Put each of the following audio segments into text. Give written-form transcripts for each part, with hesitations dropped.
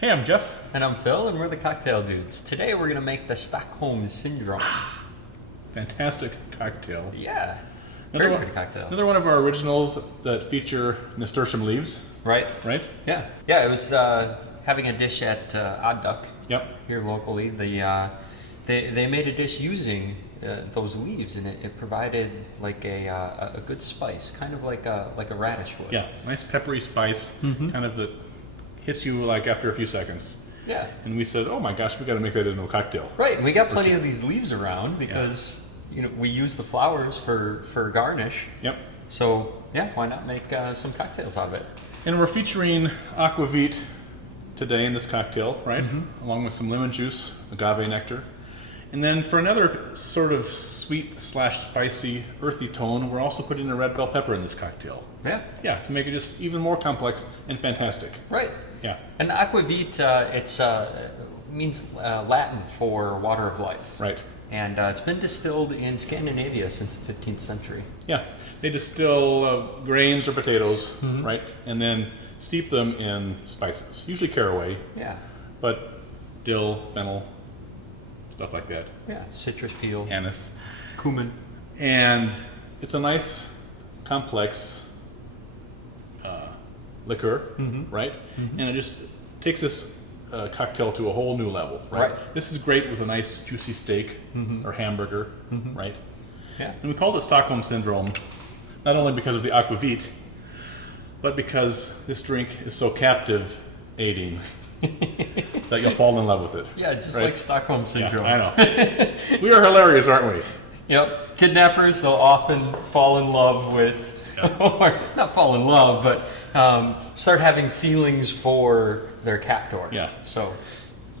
Hey, I'm Jeff. And I'm Phil, and we're the Cocktail Dudes. Today we're going to make the Stockholm Syndrome. Fantastic cocktail. Yeah, very good cocktail. Another one of our originals that feature nasturtium leaves. Right? Right? Yeah. Yeah, it was having a dish at Odd Duck here locally. They made a dish using those leaves, and it provided like a good spice, kind of like a radish would. Yeah, nice peppery spice, kind of that hits you like after a few seconds. Yeah. And we said, oh my gosh, we got to make that into a cocktail. Right, and we got plenty of these leaves around because we use the flowers for garnish. Yep. So yeah, why not make some cocktails out of it? And we're featuring Aquavit today in this cocktail, right? Along with some lemon juice, agave nectar. And then for another sort of sweet / spicy, earthy tone, we're also putting a red bell pepper in this cocktail. Yeah. Yeah, to make it just even more complex and fantastic. Right. Yeah. And Aquavit, it's means Latin for water of life. Right. And it's been distilled in Scandinavia since the 15th century. Yeah. They distill grains or potatoes, right? And then steep them in spices, usually caraway. Yeah. But dill, fennel, stuff like that. Yeah. Citrus peel. Anise. Cumin. And it's a nice, complex liqueur, right? And it just takes this cocktail to a whole new level, right? This is great with a nice juicy steak or hamburger, right? Yeah. And we called it Stockholm Syndrome, not only because of the Aquavit, but because this drink is so captivating that you'll fall in love with it. Yeah, just like Stockholm Syndrome. Yeah, I know. We are hilarious, aren't we? Yep. Kidnappers, they'll often fall in love with, or not fall in love, but start having feelings for their captor. Yeah. So,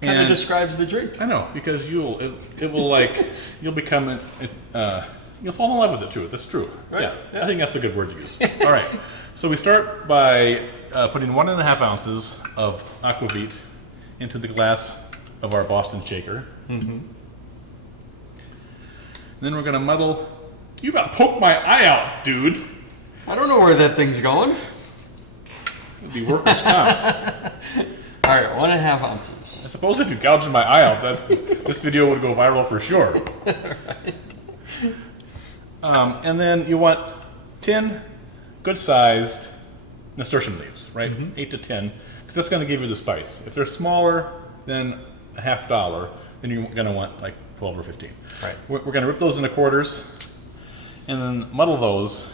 kind of describes the drink. I know, because it will like, you'll become, you'll fall in love with it too. That's true. Right. Yeah. I think that's a good word to use. All right. So we start by putting 1.5 ounces of Aquavit into the glass of our Boston shaker. And then we're going to muddle. You about poked my eye out, dude. I don't know where that thing's going. It'd be workers' comp. All right, 1.5 ounces. I suppose if you gouged my eye out, this video would go viral for sure. Right. And then you want 10 good-sized nasturtium leaves, right? 8 to 10, because that's going to give you the spice. If they're smaller than $50, then you're going to want like 12 or 15. Right. We're going to rip those into quarters and then muddle those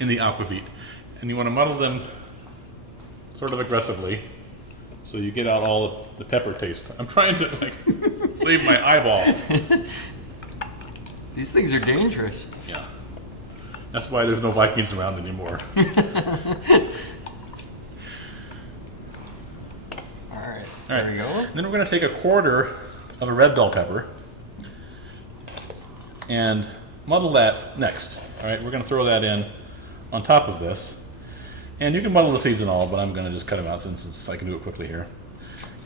in the Aquavit. And you want to muddle them sort of aggressively so you get out all of the pepper taste. I'm trying to like save my eyeball. These things are dangerous. Yeah. That's why there's no Vikings around anymore. All right. There we go. Then we're going to take a quarter of a red bell pepper and muddle that next. All right, we're going to throw that in on top of this. And you can muddle the seeds and all, but I'm going to just cut them out since I can do it quickly here.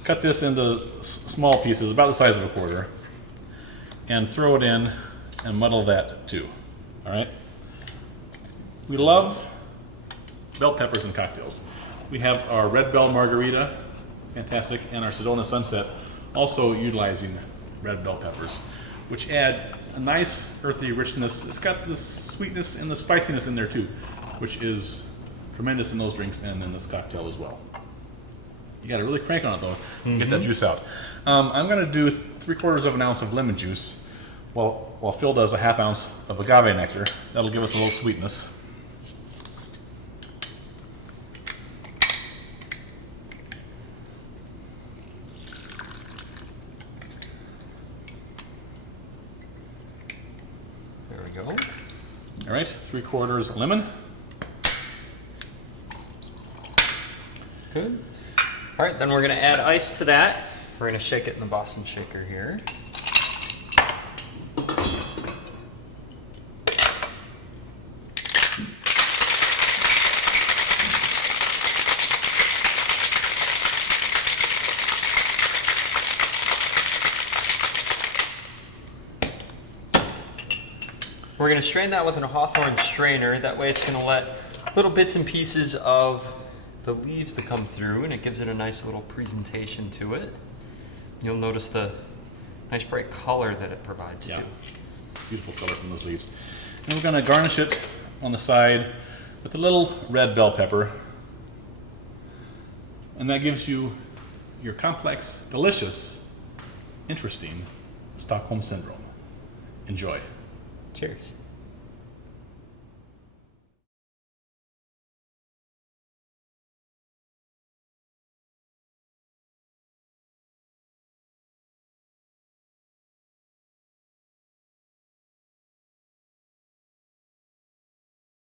Cut this into small pieces, about the size of a quarter, and throw it in and muddle that too. All right? We love bell peppers in cocktails. We have our red bell margarita, fantastic, and our Sedona Sunset, also utilizing red bell peppers, which add a nice earthy richness. It's got the sweetness and the spiciness in there too, which is tremendous in those drinks and in this cocktail as well. You got to really crank on it though, to get that juice out. I'm going to do 3/4 ounce of lemon juice, while Phil does a 1/2 ounce of agave nectar. That'll give us a little sweetness. There we go. All right, 3/4 lemon. Good. All right, then we're going to add ice to that. We're going to shake it in the Boston shaker here. We're going to strain that with a Hawthorne strainer. That way it's going to let little bits and pieces of the leaves that come through, and it gives it a nice little presentation to it. You'll notice the nice bright color that it provides too. Beautiful color from those leaves. And we're going to garnish it on the side with a little red bell pepper. And that gives you your complex, delicious, interesting Stockholm syndrome. Enjoy. Cheers.